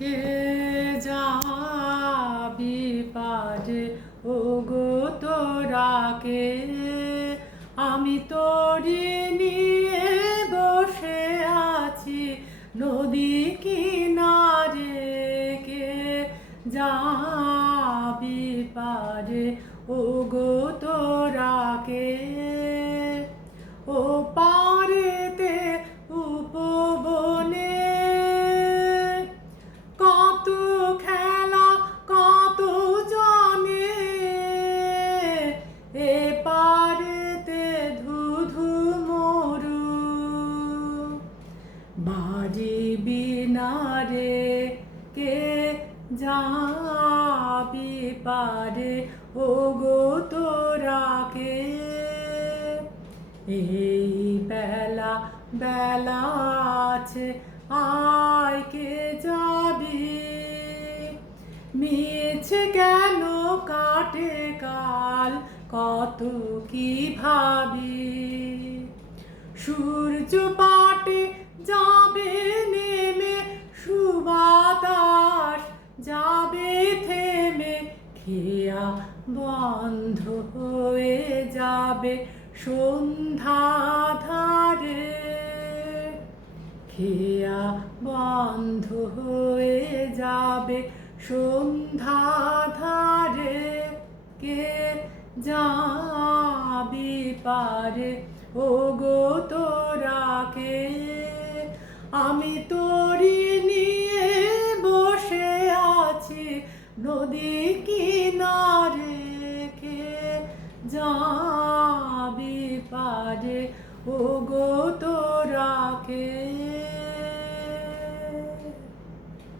কে যাবি পারে ওগো তোরা কে? আমি তোরি নিয়ে বসে আছি নদী কিনারে। কে যাবি পারে ওগো তোরা কে? ও পারেতে উপবনে কত খেলা কত জনে, এ পারেতে ধুধু মরু বাড়ি বিনারে। কে যাবি পারে ওগো তোরা কে? এই বেলা বেলা আছে আয় কে যাবি? মিছে কেন কাটে কাল কত কি ভাবি। সূর্য পাটে যাবে নেমে সুবাতাস যাবে থেমে, খেয়া বন্ধ হয়ে যাবে সন্ধ্যা ধারে। খেয়া বন্ধ হয়ে যাবে সন্ধ্যা ধারে। কে যাবি পারে ওগো তোরা কে? আমি তোরি নিয়ে বসে আছি নদী কিনারে। কে যাবি পারে ওগো তোরা কে?